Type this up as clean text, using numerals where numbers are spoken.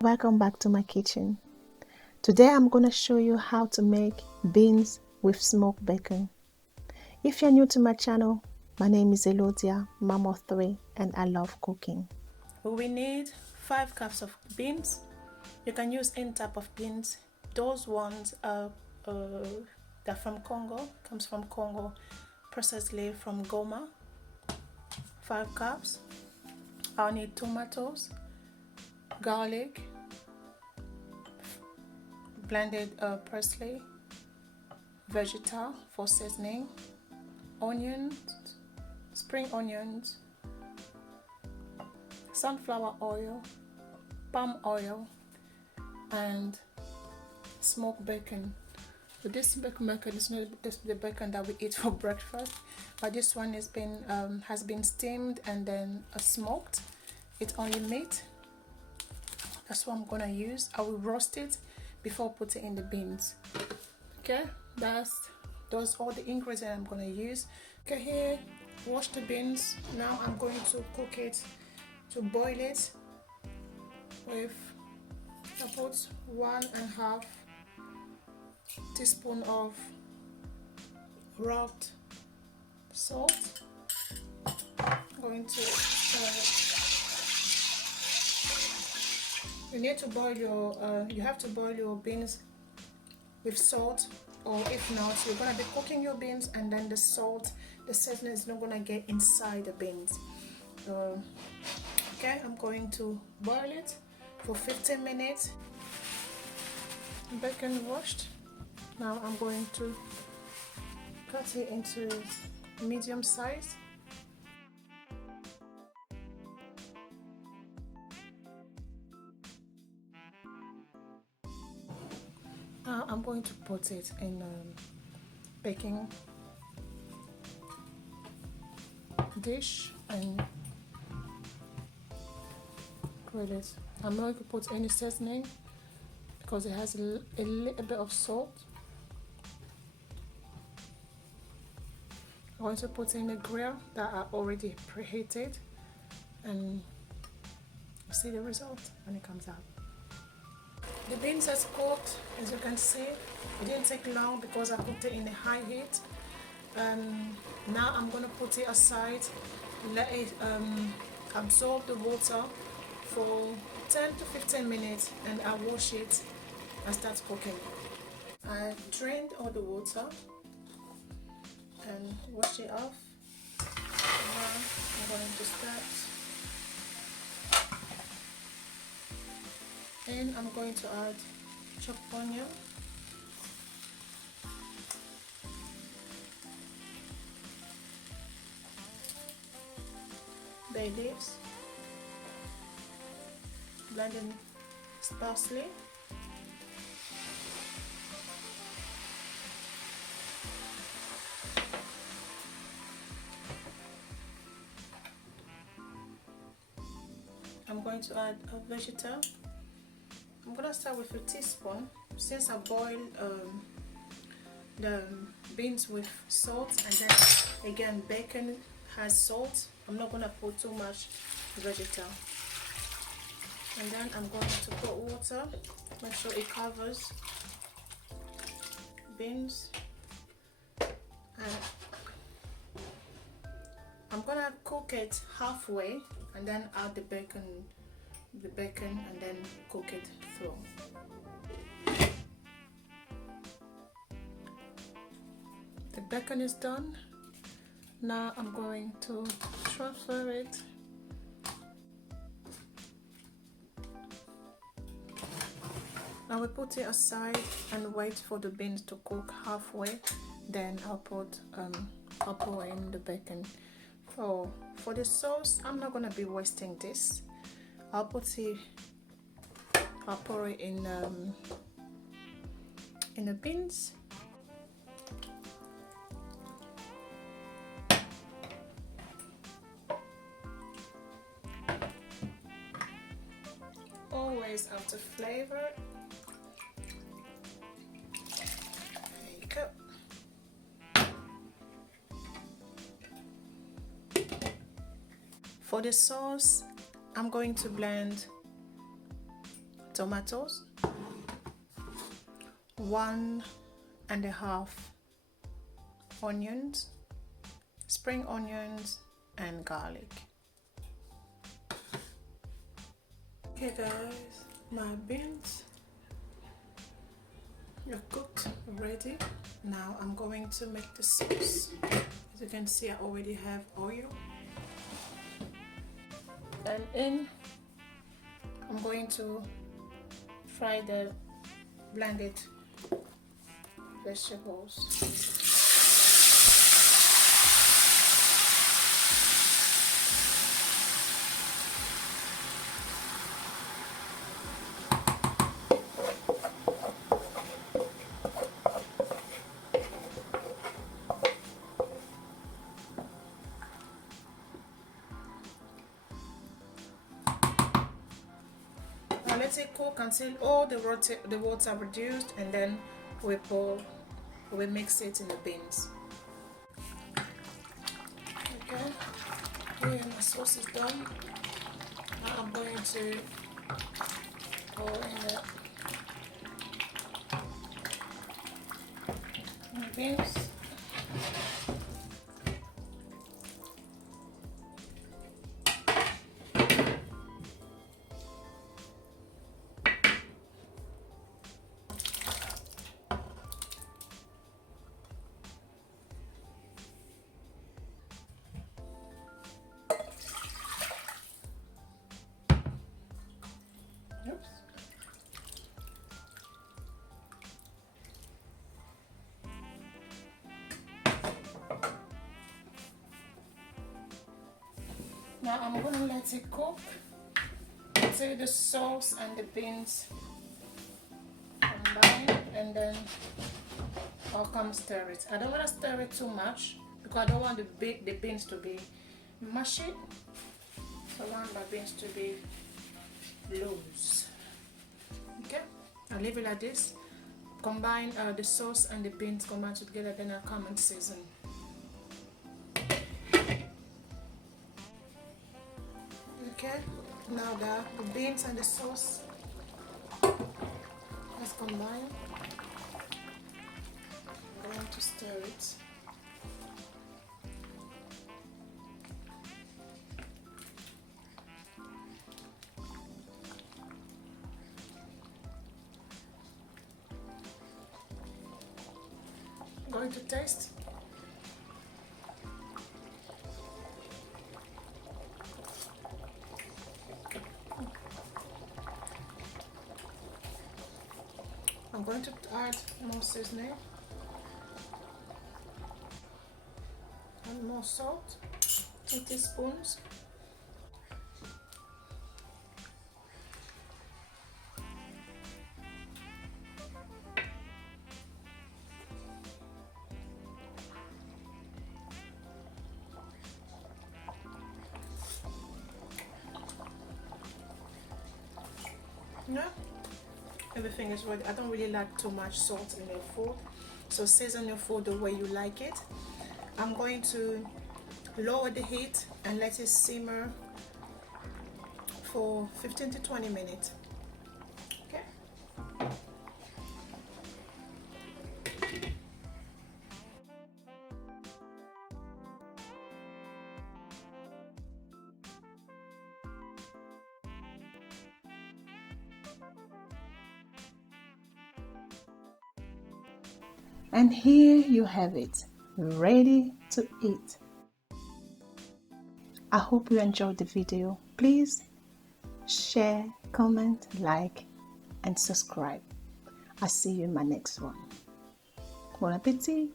Welcome back to my kitchen. Today I'm going to show you how to make beans with smoked bacon. If you're new to my channel, my name is Elodia, mom of 3, and I love cooking. We need 5 cups of beans. You can use any type of beans. Those ones are they're from Congo, comes from Congo, precisely from Goma. 5 cups. I'll need tomatoes, garlic, blended parsley, vegeta for seasoning, onions, spring onions, sunflower oil, palm oil, and smoked bacon. So this bacon is not the bacon that we eat for breakfast, but this one has been steamed and then smoked. It's only meat. That's what I'm gonna use. I will roast it before putting in the beans. Okay, those all the ingredients I'm gonna use. Okay, here, wash the beans. Now I'm going to cook it, to boil it with, I put 1.5 teaspoon of rock salt. I'm going to you need to boil your you have to boil your beans with salt, or if not, you're gonna be cooking your beans and then the salt, the seasoning is not gonna get inside the beans. Okay, I'm going to boil it for 15 minutes. Bacon washed. Now I'm going to cut it into medium size. Now I'm going to put it in a baking dish and grill it. I'm not going to put any seasoning because it has a little bit of salt. I'm going to put in the grill that I already preheated and see the result when it comes out. The beans are cooked, as you can see. It didn't take long because I cooked it in a high heat. Now I'm going to put it aside, let it absorb the water for 10 to 15 minutes, and I wash it and start cooking. I drained all the water and wash it off. Now I'm going to start, and I'm going to add chopped onion, bay leaves, blended parsley, I'm going to add a vegeta. I'm going to start with a teaspoon since I boiled the beans with salt, and then again bacon has salt. I'm not going to put too much vegeta. And then I'm going to put water, make sure it covers beans. And I'm going to cook it halfway and then add the bacon and then cook it through. The bacon is done. Now I'm going to transfer it . I will put it aside and wait for the beans to cook halfway. Then I'll pour in the bacon. For the sauce, I'm not gonna be wasting this. I'll pour it in the beans. Always have to flavor. There you go. For the sauce, I'm going to blend tomatoes, 1.5 onions, spring onions, and garlic. Okay guys, my beans are cooked already. Now I'm going to make the sauce. As you can see, I already have oil, and I'm going to fry the blended vegetables. Now let it cook until all the water reduced, and then we mix it in the beans. Okay, here my sauce is done. Now I'm going to pour in the beans. Now I'm going to let it cook until the sauce and the beans combine, and then I'll come stir it. I don't want to stir it too much because I don't want the beans to be mushy. I want my beans to be loose. Okay, I'll leave it like this. Combine the sauce and the beans combine together, then I'll come and season. Okay, now the beans and the sauce has combined. I'm going to stir it. I'm going to taste. I'm going to add more seasoning and more salt, 2 teaspoons. Yeah. Everything is ready. I don't really like too much salt in your food, so season your food the way you like it. I'm going to lower the heat and let it simmer for 15 to 20 minutes. Okay. And here you have it, ready to eat. I hope you enjoyed the video. Please share, comment, like, and subscribe. I'll see you in my next one. Bon appétit!